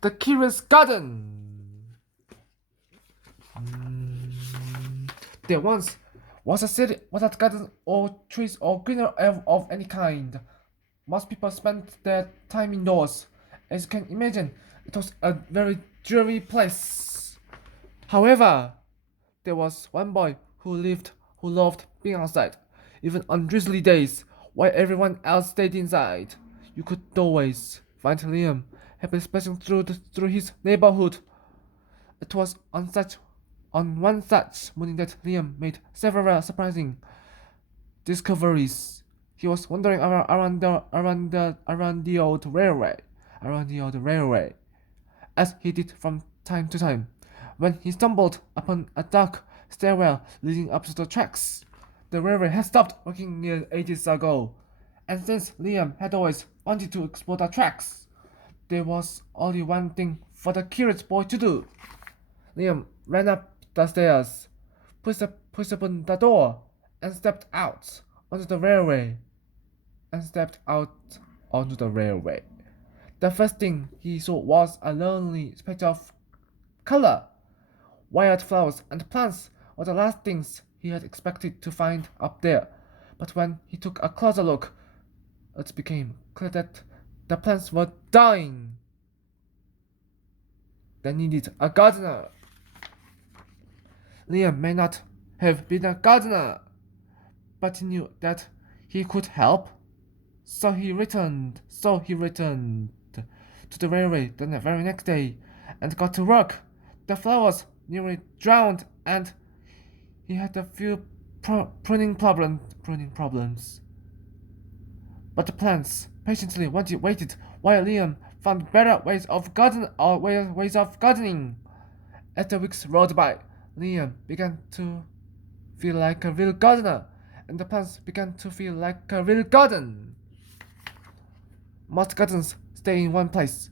The curious garden. There once was a city without gardens or trees or greenery of any kind. Most people spent their time indoors. As you can imagine, it was a very dreary place. However, there was one boy who loved being outside, even on drizzly days, while everyone else stayed inside. You could always find Liam happily splashing through his neighborhood. It was on one such morning that Liam made several surprising discoveries. He was wandering around the old railway, as he did from time to time, when he stumbled upon a dark stairwell leading up to the tracks. The railway had stopped working near ages ago, and since Liam had always wanted to explore the tracks, there was only one thing for the curious boy to do. Liam ran up the stairs, pushed open the door, and stepped out onto the railway. The first thing he saw was a lonely patch of color. Wild flowers and plants were the last things he had expected to find up there. But when he took a closer look, it became clear that the plants were dying. They needed a gardener. Liam may not have been a gardener, but he knew that he could help. So he returned to the railway the very next day and got to work. The flowers nearly drowned, and he had a few pruning problems. But the plants patiently waited while Liam found better ways of gardening. As the weeks rolled by, Liam began to feel like a real gardener, and the plants began to feel like a real garden. Most gardens stay in one place,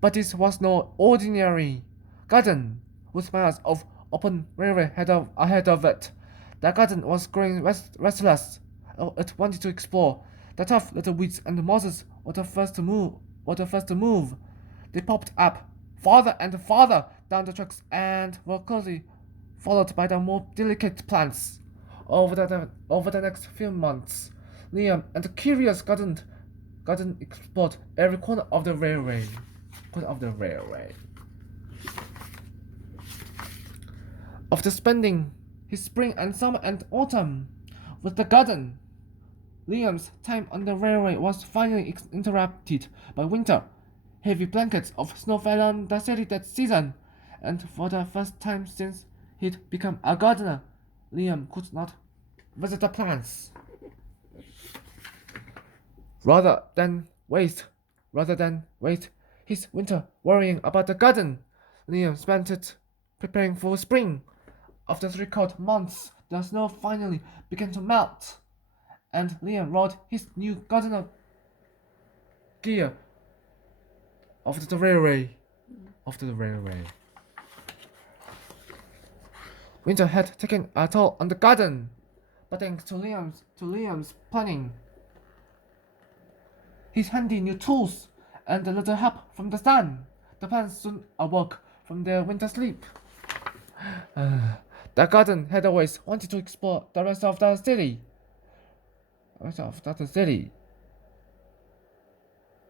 but this was no ordinary garden with miles of open railway ahead of it. The garden was growing restless. It wanted to explore. The tough little weeds and mosses were the first to move. They popped up farther and farther down the tracks and were closely followed by the more delicate plants. Over the next few months, Liam and the curious garden explored every corner of the railway. After spending his spring and summer and autumn with the garden, Liam's time on the railway was finally interrupted by winter. Heavy blankets of snow fell on the city that season, and for the first time since he'd become a gardener, Liam could not visit the plants. Rather than waste his winter worrying about the garden, Liam spent it preparing for spring. After 3 cold months, the snow finally began to melt, and Liam rode his new gardener gear off the railway. Winter had taken a toll on the garden, but thanks to Liam's planning, his handy new tools, and a little help from the sun, the plants soon awoke from their winter sleep. The garden had always wanted to explore the rest of the city.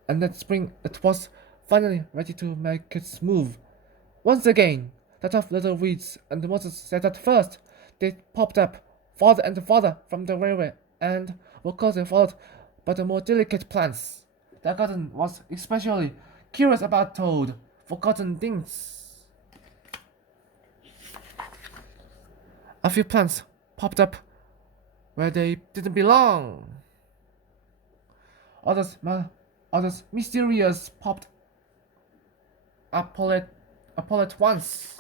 And that spring it was finally ready to make its move. Once again, the tough little weeds and mosses said at first they popped up farther and farther from the railway and were closely followed by the more delicate plants. The garden was especially curious about old, forgotten things. A few plants popped up where they didn't belong. Others mysterious popped up all at once.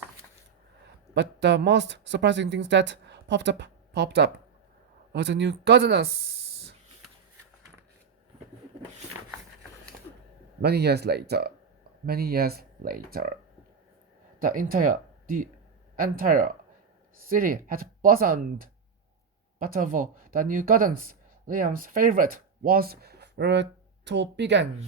But the most surprising things that popped up were the new gardeners. Many years later, the entire city had blossomed. But of all the new gardens, Liam's favorite was where it all began.